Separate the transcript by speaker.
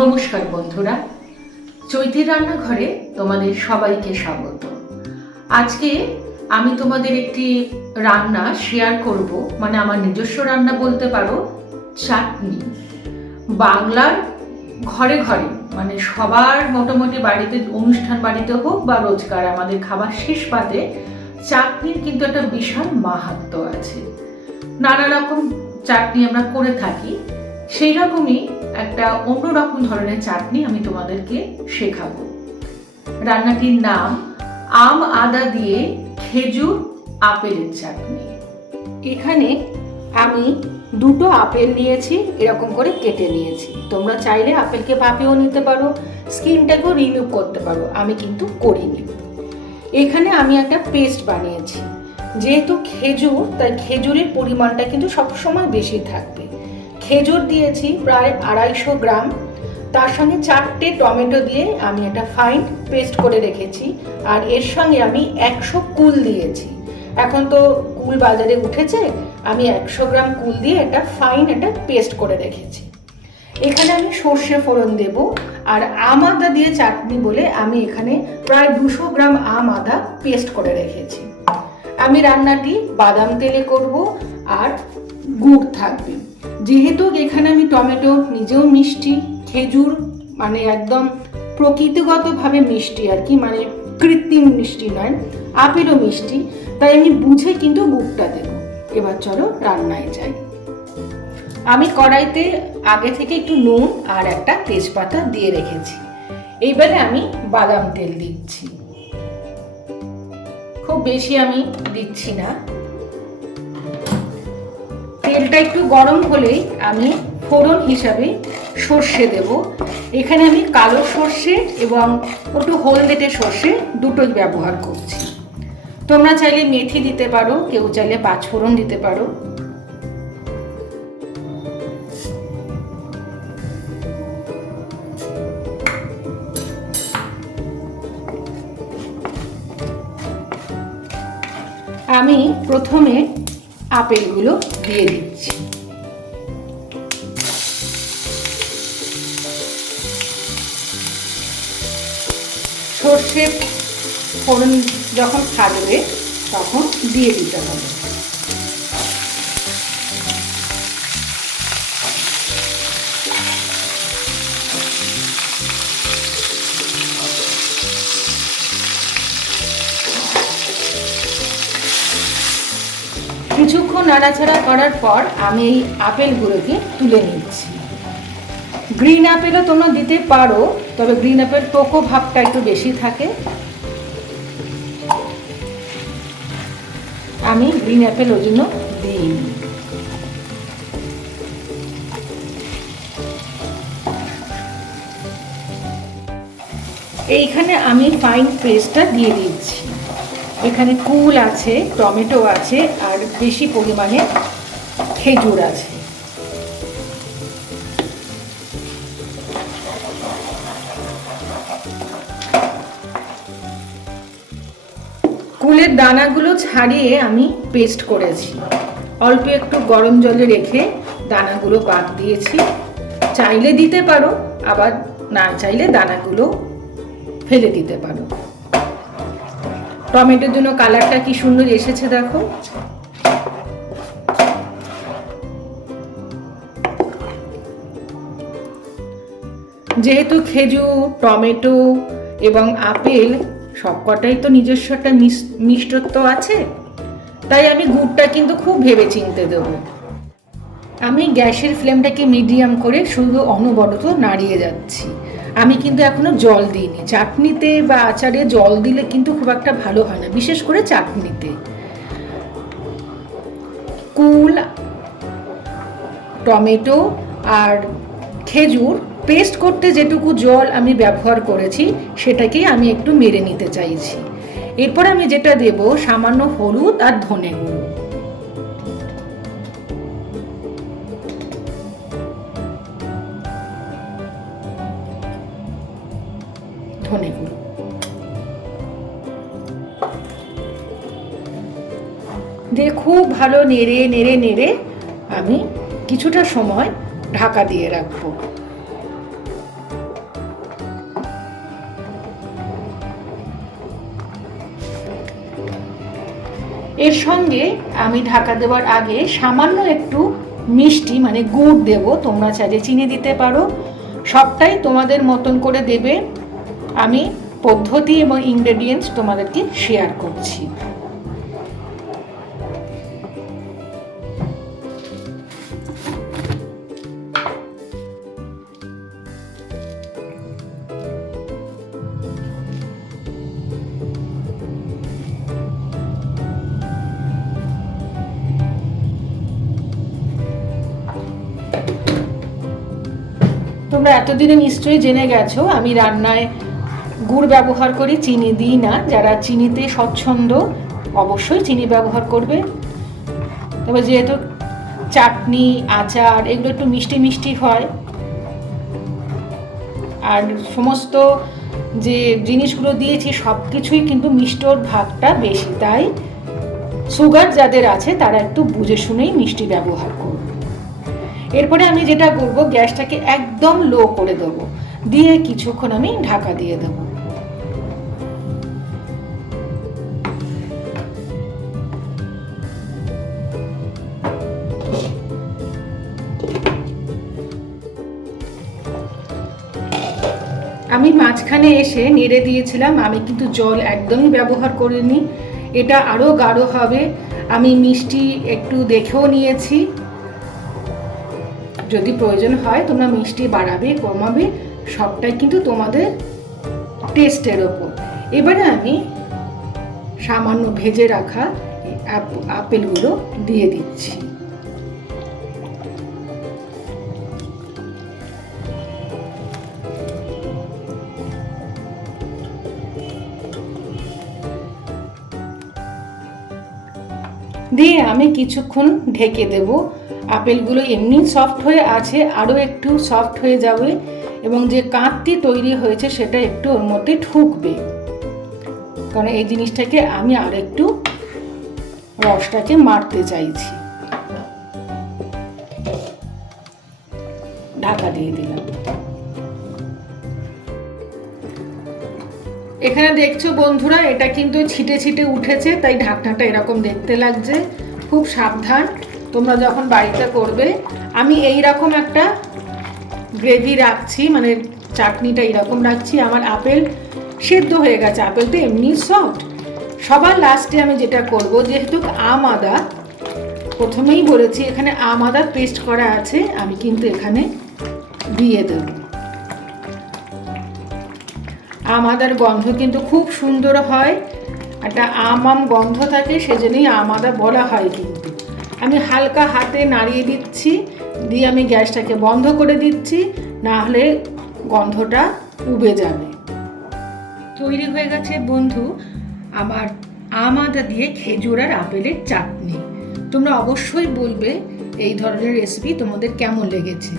Speaker 1: নমস্কার বন্ধুরা। চৈতির রান্নাঘরে তোমাদের সবাইকে স্বাগত। আজকে আমি তোমাদের একটি রান্না শেয়ার করব মানে আমার নিজস্ব রান্না বলতে পারো, চাটনি। বাংলার ঘরে ঘরে মানে সবার মোটামুটি বাড়িতে, অনুষ্ঠান বাড়িতে হোক বা রোজগার, আমাদের খাবার শেষ পাতে চাটনির কিন্তু একটা বিশাল মাহাত্ম আছে। নানা রকম চাটনি আমরা করে থাকি সেই রকমই একটা অন্যরকম ধরনের চাটনি আমি তোমাদেরকে শেখাবো। রান্নাটির নাম আম আদা দিয়ে খেজুর আপেলের চাটনি। এখানে আমি দুটো আপেল নিয়েছি, এরকম করে কেটে নিয়েছি। তোমরা চাইলে আপেলকে ভাপেও নিতে পারো, স্কিনটাকেও রিমুভ করতে পারো, আমি কিন্তু করিনি। এখানে আমি একটা পেস্ট বানিয়েছি। যেহেতু খেজুর, তাই খেজুরের পরিমাণটা কিন্তু সবসময় বেশি থাকবে। খেজুর দিয়েছি প্রায় আড়াইশো গ্রাম। তার সঙ্গে চারটে টমেটো দিয়ে আমি একটা ফাইন পেস্ট করে রেখেছি। আর এর সঙ্গে আমি একশো কুল দিয়েছি। এখন তো কুল বাজারে উঠেছে, আমি একশো গ্রাম কুল দিয়ে একটা ফাইন একটা পেস্ট করে রেখেছি। এখানে আমি সর্ষে ফোড়ন দেব, আর আম আদা দিয়ে চাটনি বলে আমি এখানে প্রায় দুশো গ্রাম আম আদা পেস্ট করে রেখেছি। আমি রান্নাটি বাদাম তেলে করব, আর গুড় থাকবে। যেহেতু এখানে আমি টমেটো, নিজেও মিষ্টি, খেজুর মানে একদম প্রকৃতিগতভাবে মিষ্টি আর কি মানে কৃত্রিম মিষ্টি নয়, আপেলও মিষ্টি। তাই আমি বুঝে কিন্তু গুড়টা দেব। এবার চলো রান্নায় যাই। আমি কড়াইতে আগে থেকে একটু নুন আর একটা তেজপাতা দিয়ে রেখেছি। এইবারে আমি বাদাম তেল দিচ্ছি। খুব বেশি আমি দিচ্ছি না। তেলটা একটু গরম হলেই আমি ফোড়ন হিসাবে সর্ষে দেব। এখানে আমি কালো সর্ষে এবং একটু হলদেটে সর্ষে দুটোই ব্যবহার করছি। তোমরা চাইলে মেথি দিতে পারো, কেউ চাইলে পাঁচফোড়ন দিতে পারো। আমি প্রথমে আপেলগুলো দিয়ে দিচ্ছি। সর্ষে ফোড়ন যখন থাকবে তখন দিয়ে দিতে হবে। কিছুক্ষণ নাড়াচাড়া করার পর আমি এই আপেলগুলোকে তুলে নিচ্ছি। গ্রিন আপেলও তোমরা দিতে পারো, তবে গ্রিন আপেল টোকো ভাবটা একটু বেশি থাকে। আমি গ্রিন অ্যাপেল ওই জন্য দিইনি। এইখানে আমি ফাইন পেস্টটা দিয়ে দিচ্ছি। এখানে কুল আছে, টমেটো আছে, আর বেশি পরিমাণে খেজুর আছে। কুলের দানাগুলো ছাড়িয়ে আমি পেস্ট করেছি। অল্প একটু গরম জলে রেখে দানাগুলো বাদ দিয়েছি। চাইলে দিতে পারো, আবার না চাইলে দানাগুলো ফেলে দিতে পারো। টমেটোর জন্য কালারটা কি সুন্দর এসেছে দেখো। যেহেতু খেজুর টমেটো এবং আপেল সবকটাই তো নিজস্ব একটা মিষ্টত্ব আছে, তাই আমি গুড়টা কিন্তু খুব ভেবে চিনতে দেবো। আমি গ্যাসের ফ্লেমটাকে মিডিয়াম করে শুধু অনবরত নাড়িয়ে যাচ্ছি। আমি কিন্তু এখনও জল দিইনি। চাটনিতে বা আচারে জল দিলে কিন্তু খুব একটা ভালো হয় না, বিশেষ করে চাটনিতে। কুল, টমেটো আর খেজুর পেস্ট করতে যেটুকু জল আমি ব্যবহার করেছি, সেটাকেই আমি একটু মেরে নিতে চাইছি। এরপর আমি যেটা দেব, সামান্য হলুদ আর ধনে গুঁড়ো। অনেকগুলো দিয়ে খুব ভালো নেড়ে নেড়ে নেড়ে আমি কিছুটা সময় ঢাকা দিয়ে রাখব। এর সঙ্গে আমি ঢাকা দেওয়ার আগে সামান্য একটু মিষ্টি মানে গুড় দেব। তোমরা চাইলে চিনি দিতে পারো। সবটাই তোমাদের মতন করে দেবে। আমি পদ্ধতি এবং ইনগ্রেডিয়েন্টস তোমাদেরকে শেয়ার করছি। তোমরা এতদিনে নিশ্চয়ই জেনে গেছো আমি রান্নায় গুড় ব্যবহার করি, চিনি দিই না। যারা চিনিতে স্বচ্ছন্দ, অবশ্যই চিনি ব্যবহার করবে। তবে যেহেতু চাটনি, আচার, এগুলো একটু মিষ্টি মিষ্টি হয়, আর সমস্ত যে জিনিসগুলো দিয়েছি সব কিছুই কিন্তু মিষ্টর ভাগটা বেশি। তাই সুগার যাদের আছে, তারা একটু বুঝে শুনেই মিষ্টি ব্যবহার করবে। এরপরে আমি যেটা করব, গ্যাসটাকে একদম লো করে দেবো। দিয়ে কিছুক্ষণ আমি ঢাকা দিয়ে দেবো। আমি মাঝখানে এসে নেড়ে দিয়েছিলাম, আমি কিন্তু জল একদমই ব্যবহার করিনি। এটা আরও গাঢ় হবে। আমি মিষ্টি একটু দেখেও নিয়েছি। যদি প্রয়োজন হয় তোমরা মিষ্টি বাড়াবে, কমাবে, সবটাই কিন্তু তোমাদের টেস্টের ওপর। এবারে আমি সামান্য ভেজে রাখা আপ- আপেলগুলো দিয়ে দিচ্ছি। দিয়ে আমি কিছুক্ষণ ঢেকে দেব। আপেলগুলো এমনি সফট হয়ে আছে, আরও একটু সফট হয়ে যাবে এবং যে কাঁচটি তৈরি হয়েছে সেটা একটু ওর মধ্যে ঠুকবে কারণ এই জিনিসটাকে আমি আর একটু রসটাকে মারতে চাইছি। ঢাকা দিয়ে দিলাম। এখানে দেখছ বন্ধুরা, এটা কিন্তু ছিটে ছিটে উঠেছে, তাই ঢাকনাটা এরকম দেখতে লাগছে। খুব সাবধান, তোমরা যখন বাড়িতে করবে, আমি এই রকম একটা গ্রেভি রাখছি মানে চাটনিটা এরকম রাখছি, আমার আপেল সেদ্ধ হয়ে গেছে। আপেল তো এমনি সফট সবার লাস্টে আমি যেটা করব, যেহেতু আম আদা, প্রথমেই বলেছি এখানে আম আদা পেস্ট করা আছে, আমি কিন্তু এখানে দিয়ে দেবো। আম আদার গন্ধ কিন্তু খুব সুন্দর হয়। একটা আম আম গন্ধ থাকে, সেজন্যই আম আদা বলা হয় কিন্তু। আমি হালকা হাতে নাড়িয়ে দিচ্ছি, দিয়ে আমি গ্যাসটাকে বন্ধ করে দিচ্ছি, না হলে গন্ধটা উবে যাবে। তৈরি হয়ে গেছে বন্ধু আমার আম আদা দিয়ে খেজুর আর আপেলের চাটনি। তোমরা অবশ্যই বলবে এই ধরনের রেসিপি তোমাদের কেমন লেগেছে।